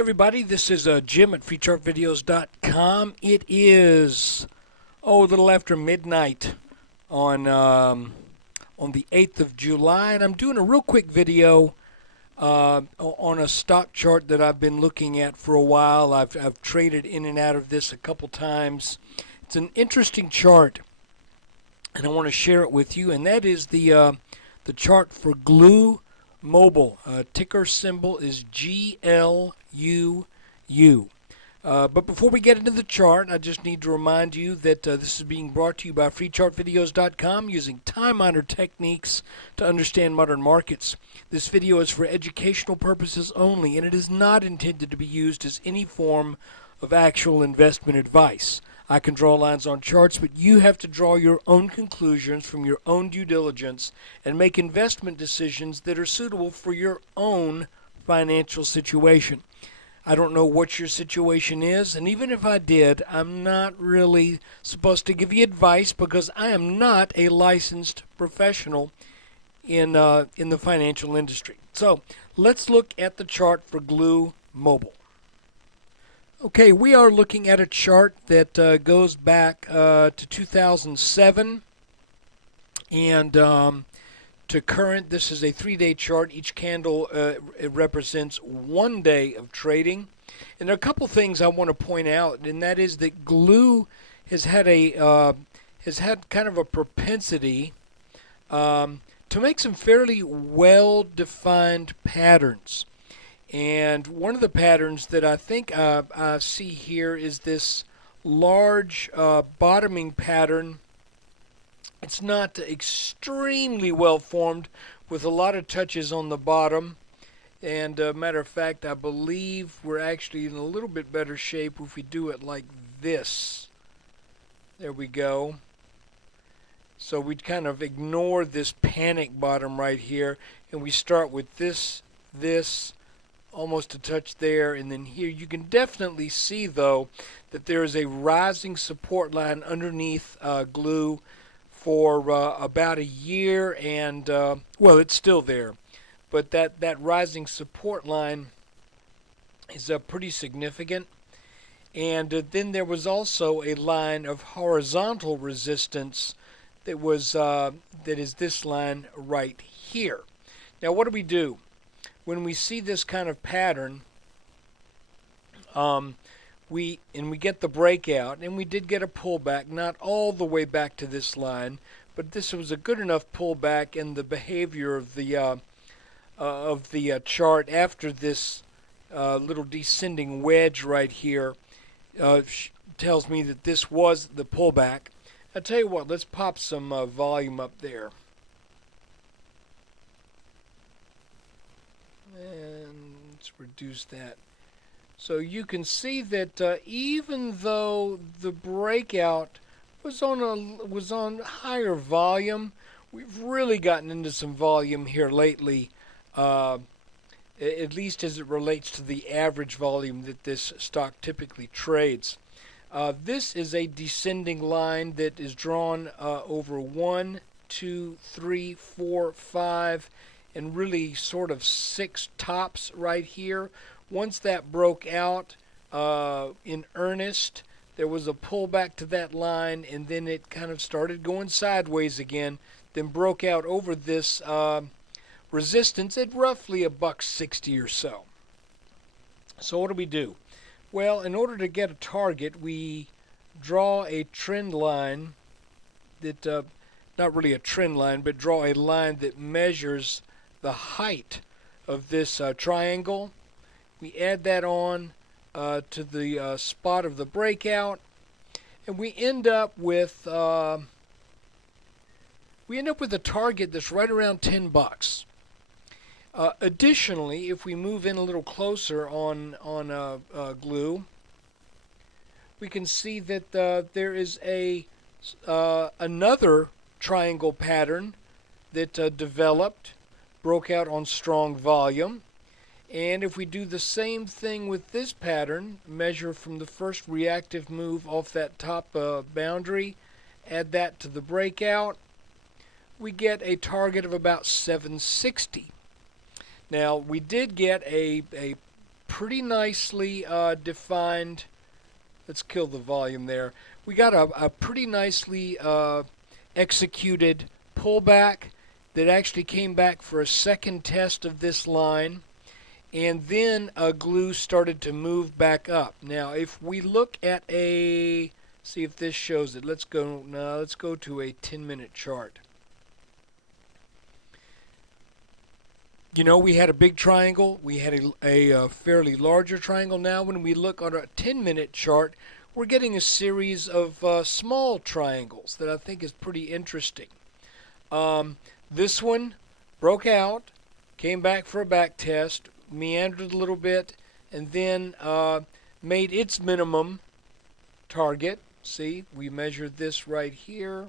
Everybody, this is Jim at freechartvideos.com. It is a little after midnight on the 8th of July, and I'm doing a real quick video on a stock chart that I've been looking at for a while. I've traded in and out of this a couple times. It's an interesting chart, and I want to share it with you, and that is the chart for GLUU Mobile. Ticker symbol is GLUU. But before we get into the chart, I just need to remind you that this is being brought to you by freechartvideos.com using time-honored techniques to understand modern markets. This video is for educational purposes only, and it is not intended to be used as any form of actual investment advice. I can draw lines on charts, but you have to draw your own conclusions from your own due diligence and make investment decisions that are suitable for your own financial situation. I don't know what your situation is, and even if I did, I'm not really supposed to give you advice because I am not a licensed professional in the financial industry. So let's look at the chart for GLUU Mobile. Okay, we are looking at a chart that goes back to 2007 and to current. This is a 3-day chart. Each candle it represents 1 day of trading. And there are a couple things I want to point out, and that is that GLUU has had kind of a propensity to make some fairly well-defined patterns. And one of the patterns that I think I see here is this large bottoming pattern. It's not extremely well formed with a lot of touches on the bottom. And matter of fact, I believe we're actually in a little bit better shape if we do it like this. There we go. So we kind of ignore this panic bottom right here, and we start with this, almost a touch there, and then here. You can definitely see, though, that there is a rising support line underneath GLUU for about a year, and well, it's still there, but that rising support line is pretty significant. And then there was also a line of horizontal resistance that was that is this line right here. Now, what do? When we see this kind of pattern, we get the breakout, and we did get a pullback, not all the way back to this line, but this was a good enough pullback, and the behavior of the chart after this little descending wedge right here tells me that this was the pullback. I'll tell you what, let's pop some volume up there. And let's reduce that. So you can see that even though the breakout was on higher volume, we've really gotten into some volume here lately, at least as it relates to the average volume that this stock typically trades. This is a descending line that is drawn over 1, 2, 3, 4, 5, and really sort of 6 tops right here. Once that broke out in earnest, there was a pullback to that line, and then it kind of started going sideways again, then broke out over this resistance at roughly $1.60 or so. So what do? Well, in order to get a target, we draw a trend line that, not really a trend line, but draw a line that measures the height of this triangle. We add that on to the spot of the breakout, and we end up with a target that's right around $10. Additionally, if we move in a little closer on GLUU, we can see that there is another triangle pattern that developed, broke out on strong volume. And if we do the same thing with this pattern, measure from the first reactive move off that top boundary, add that to the breakout, we get a target of about 760. Now, we did get a pretty nicely defined. Let's kill the volume there. We got a pretty nicely executed pullback that actually came back for a second test of this line, and then GLUU started to move back up. Now, if we look at see if this shows it. Let's go to a 10-minute chart. You know, we had a big triangle. We had a fairly larger triangle. Now, when we look on a 10-minute chart, we're getting a series of small triangles that I think is pretty interesting. This one broke out, came back for a back test, meandered a little bit, and then made its minimum target. See, we measured this right here.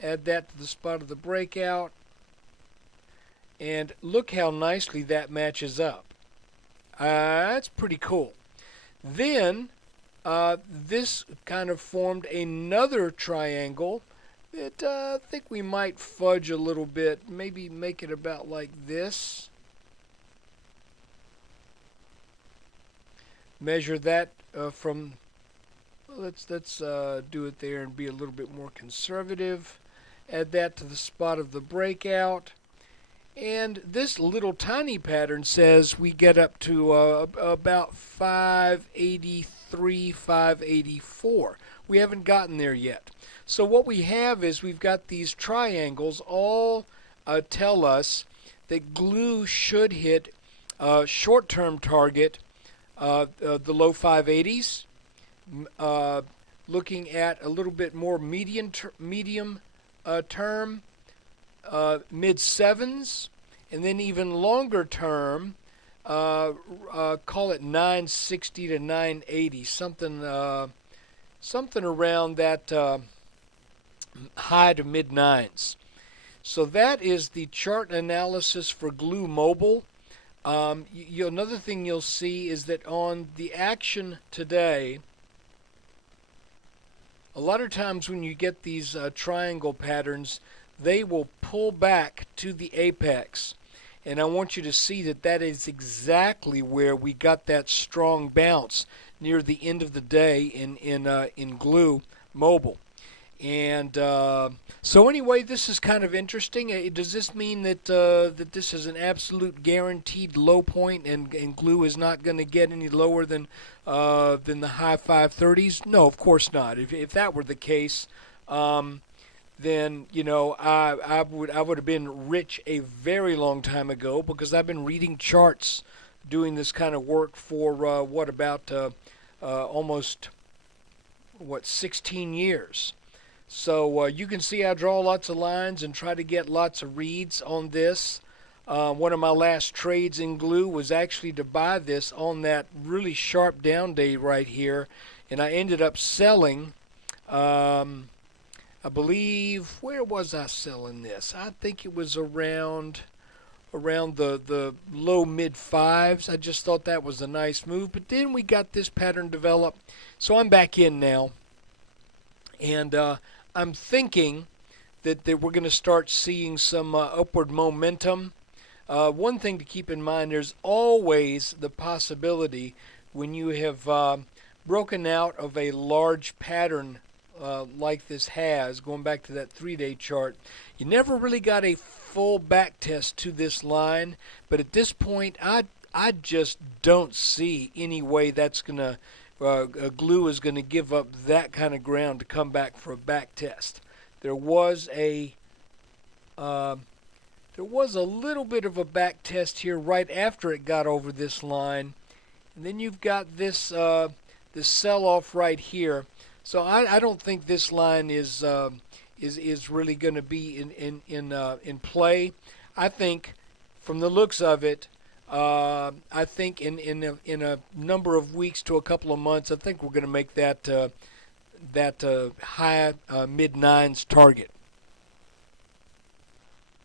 Add that to the spot of the breakout. And look how nicely that matches up. That's pretty cool. Then this kind of formed another triangle that I think we might fudge a little bit. Maybe make it about like this. Measure that from... Let's do it there and be a little bit more conservative. Add that to the spot of the breakout. And this little tiny pattern says we get up to about 583, 584. We haven't gotten there yet. So what we have is we've got these triangles all tell us that GLUU should hit short-term target, the low 580s. Looking at a little bit more medium term, mid 7s, and then even longer term, call it 960 to 980, something around that high to mid 9s. So that is the chart analysis for GLUU Mobile. Another thing you'll see is that on the action today, a lot of times when you get these triangle patterns, they will pull back to the apex. And I want you to see that that is exactly where we got that strong bounce near the end of the day in GLUU Mobile. And so anyway, this is kind of interesting. Does this mean that that this is an absolute guaranteed low point, and GLUU is not going to get any lower than the high 530s? No, of course not. If that were the case, then you know I would have been rich a very long time ago, because I've been reading charts, doing this kind of work for almost 16 years. So you can see I draw lots of lines and try to get lots of reads on this. One of my last trades in GLUU was actually to buy this on that really sharp down day right here, and I ended up selling, I believe, where was I selling this? I think it was around the low mid 5s. I just thought that was a nice move, but then we got this pattern develop, so I'm back in now, and I'm thinking that we're going to start seeing some upward momentum. One thing to keep in mind, there's always the possibility when you have broken out of a large pattern like this has, going back to that 3-day chart, you never really got a full back test to this line, but at this point I just don't see any way that's going to GLUU is going to give up that kind of ground to come back for a back test. There was a little bit of a back test here right after it got over this line, and then you've got this this sell-off right here. So I don't think this line is really going to be in play. I think, from the looks of it, I think in a number of weeks to a couple of months, I think we're going to make that high mid 9s target.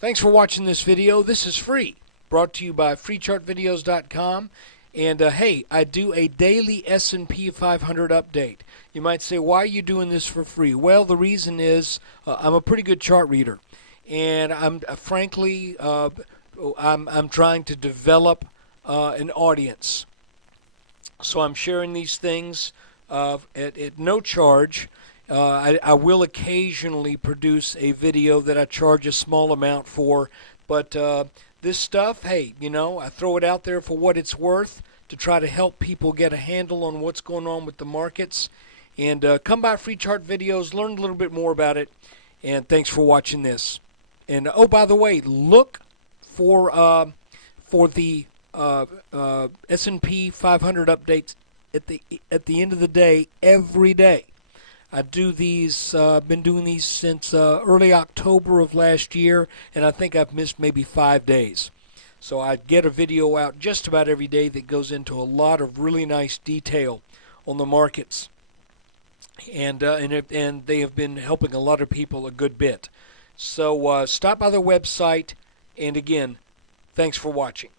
Thanks for watching this video. This is free, brought to you by freechartvideos.com. And hey, I do a daily S&P 500 update. You might say, why are you doing this for free? Well, the reason is I'm a pretty good chart reader, and I'm frankly I'm trying to develop an audience. So I'm sharing these things at no charge. I will occasionally produce a video that I charge a small amount for, but this stuff, hey, I throw it out there for what it's worth to try to help people get a handle on what's going on with the markets. And come by Free Chart Videos, learn a little bit more about it, and thanks for watching this. And oh, by the way, look for the S&P 500 updates at the end of the day every day. I do these. Been doing these since early October of last year, and I think I've missed maybe 5 days. So I get a video out just about every day that goes into a lot of really nice detail on the markets, and they have been helping a lot of people a good bit. So stop by the website, and again, thanks for watching.